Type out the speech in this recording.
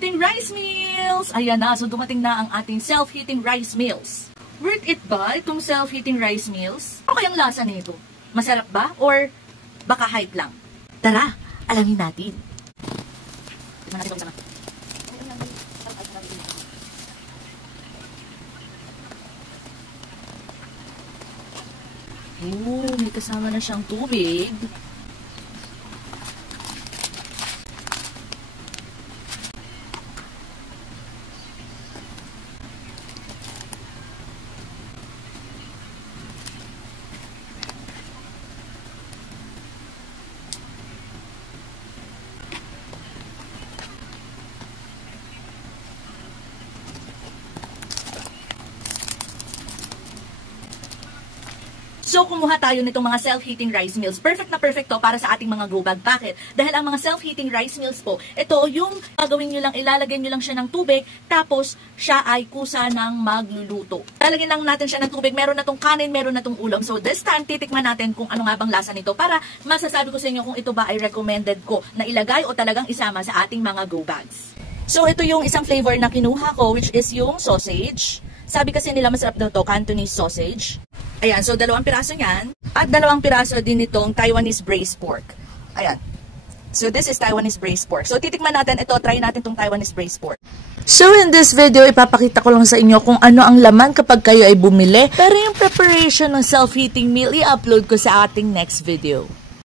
self-heating rice meals! Ayan na, so dumating na ang ating self-heating rice meals. Worth it ba itong self-heating rice meals? Ano kayang lasa nito? Masarap ba? Or baka hype lang? Tara, alamin natin. Tignan natin ito. May kasama na siyang tubig. So, kumuha tayo nitong mga self-heating rice meals. Perfect na perfect to para sa ating mga go bag. Bakit? Dahil ang mga self-heating rice meals po, ito yung gagawin nyo lang, ilalagay nyo lang siya ng tubig, tapos siya ay kusa ng magluluto. Lalagyan lang natin siya ng tubig, meron na tong kanin, meron na tong ulam. So, this time, titikman natin kung ano nga bang lasa nito para masasabi ko sa inyo kung ito ba ay recommended ko na ilagay o talagang isama sa ating mga go bags. So, ito yung isang flavor na kinuha ko, which is yung sausage. Sabi kasi nila masarap daw to, Cantonese sausage. Ayan, so 2 piraso niyan. At 2 piraso din itong Taiwanese braised pork. Ayan. So this is Taiwanese braised pork. So titikman natin ito, try natin itong Taiwanese braised pork. So in this video, ipapakita ko lang sa inyo kung ano ang laman kapag kayo ay bumili. Pero yung preparation ng self-heating meal, i-upload ko sa ating next video.